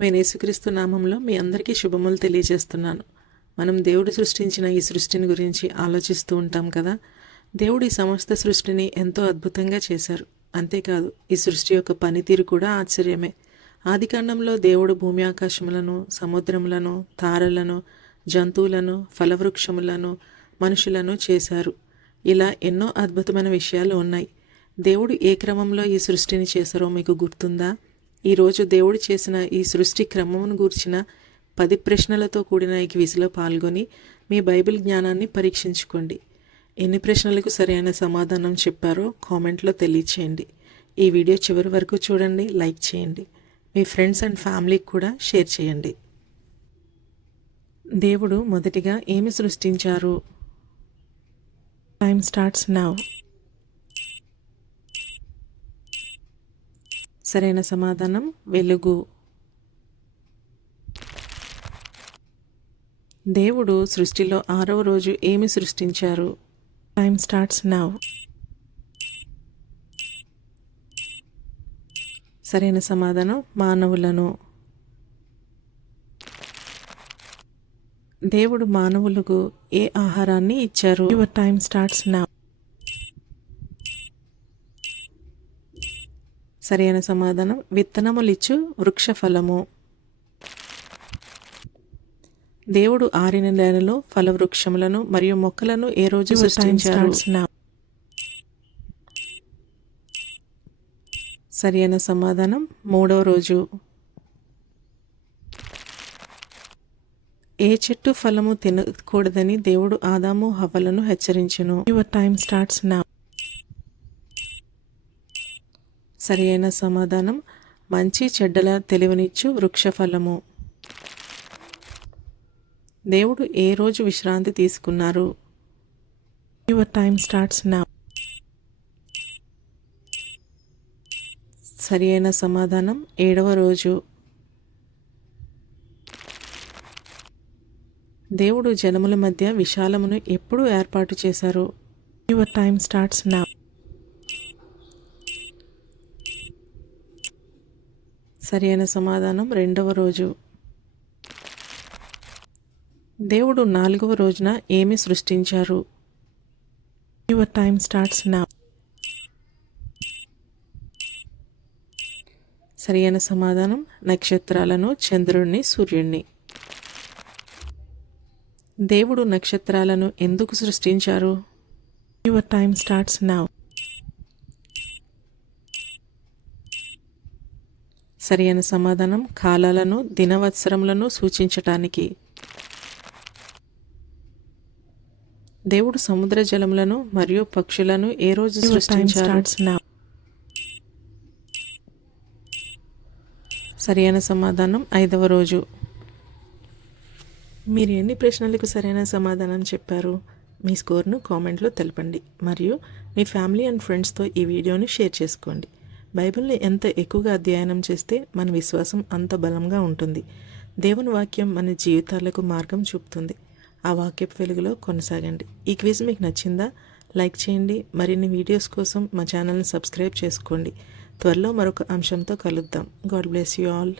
నేను యేసుక్రీస్తు నామంలో మీ అందరికీ శుభములు తెలియజేస్తున్నాను. మనం దేవుడు సృష్టించిన ఈ సృష్టిని గురించి ఆలోచిస్తూ ఉంటాం కదా. దేవుడు ఈ సమస్త సృష్టిని ఎంతో అద్భుతంగా చేశారు. అంతేకాదు, ఈ సృష్టి యొక్క పనితీరు కూడా ఆశ్చర్యమే. ఆదికాండంలో దేవుడు భూమి ఆకాశములను, సముద్రములను, తారలను, జంతువులను, ఫలవృక్షములను, మనుషులను చేశారు. ఇలా ఎన్నో అద్భుతమైన విషయాలు ఉన్నాయి. దేవుడు ఏ క్రమంలో ఈ సృష్టిని చేశారో మీకు గుర్తుందా? ఈరోజు దేవుడు చేసిన ఈ సృష్టి క్రమమును గూర్చిన 10 ప్రశ్నలతో కూడిన ఈ క్విజ్లో పాల్గొని మీ బైబిల్ జ్ఞానాన్ని పరీక్షించుకోండి. ఎన్ని ప్రశ్నలకు సరైన సమాధానం చెప్పారో కామెంట్లో తెలియచేయండి. ఈ వీడియో చివరి వరకు చూడండి, లైక్ చేయండి, మీ ఫ్రెండ్స్ అండ్ ఫ్యామిలీకి కూడా షేర్ చేయండి. దేవుడు మొదటిగా ఏమి సృష్టించారు? Time starts now. సరైన సమాధానం వెలుగు. దేవుడు సృష్టిలో 6వ రోజు ఏమి సృష్టించారు? Time starts now. సరైన సమాధానం మానవులను. దేవుడు మానవులకు ఏ ఆహారాన్ని ఇచ్చారు? Your time starts now. సరైన సమాధానం విత్తనములిచ్చు వృక్షఫలము. దేవుడు 6 నెలలలో ఫలవృక్షములను మరియు మొక్కలను ఏ రోజు సృష్టించారు? సరైన సమాధానం 3వ రోజు. ఏ చెట్టు ఫలము తినకూడదని దేవుడు ఆదాము హవ్వలను హెచ్చరించెను? Your time starts now. సరి అయిన సమాధానం మంచి చెడ్డల తెలివినిచ్చు వృక్షఫలము. దేవుడు ఏ రోజు విశ్రాంతి తీసుకున్నారు? Your time starts now. సరి అయిన సమాధానం 7వ రోజు. దేవుడు జనముల మధ్య విశాలమును ఎప్పుడు ఏర్పాటు చేశారు? Your time starts now. సరి అయిన సమాధానం 2వ రోజు. దేవుడు 4వ రోజున ఏమి సృష్టించారు? Your time starts now. సరి అయిన సమాధానం నక్షత్రాలను, చంద్రుడిని, సూర్యుడిని. దేవుడు నక్షత్రాలను ఎందుకు సృష్టించారు? Your time starts now. సరి అయిన సమాధానం కాలాలను, దినవత్సరములను సూచించటానికి. దేవుడు సముద్ర జలములను మరియు పక్షులను ఏ రోజు సృష్టించారు? సరి అయిన సమాధానం 5వ రోజు. మీరు ఎన్ని ప్రశ్నలకు సరైన సమాధానం చెప్పారు? మీ స్కోర్ను కామెంట్లో తెలపండి మరియు మీ ఫ్యామిలీ అండ్ ఫ్రెండ్స్తో ఈ వీడియోని షేర్ చేసుకోండి. బైబిల్ని ఎంత ఎక్కువగా అధ్యయనం చేస్తే మన విశ్వాసం అంత బలంగా ఉంటుంది. దేవుని వాక్యం మన జీవితాలకు మార్గం చూపుతుంది. ఆ వాక్యపు వెలుగులో కొనసాగండి. ఈ క్విజ్ మీకు నచ్చిందా? లైక్ చేయండి. మరిన్ని వీడియోస్ కోసం మా ఛానల్ని సబ్స్క్రైబ్ చేసుకోండి. త్వరలో మరొక అంశంతో కలుద్దాం. God bless you all.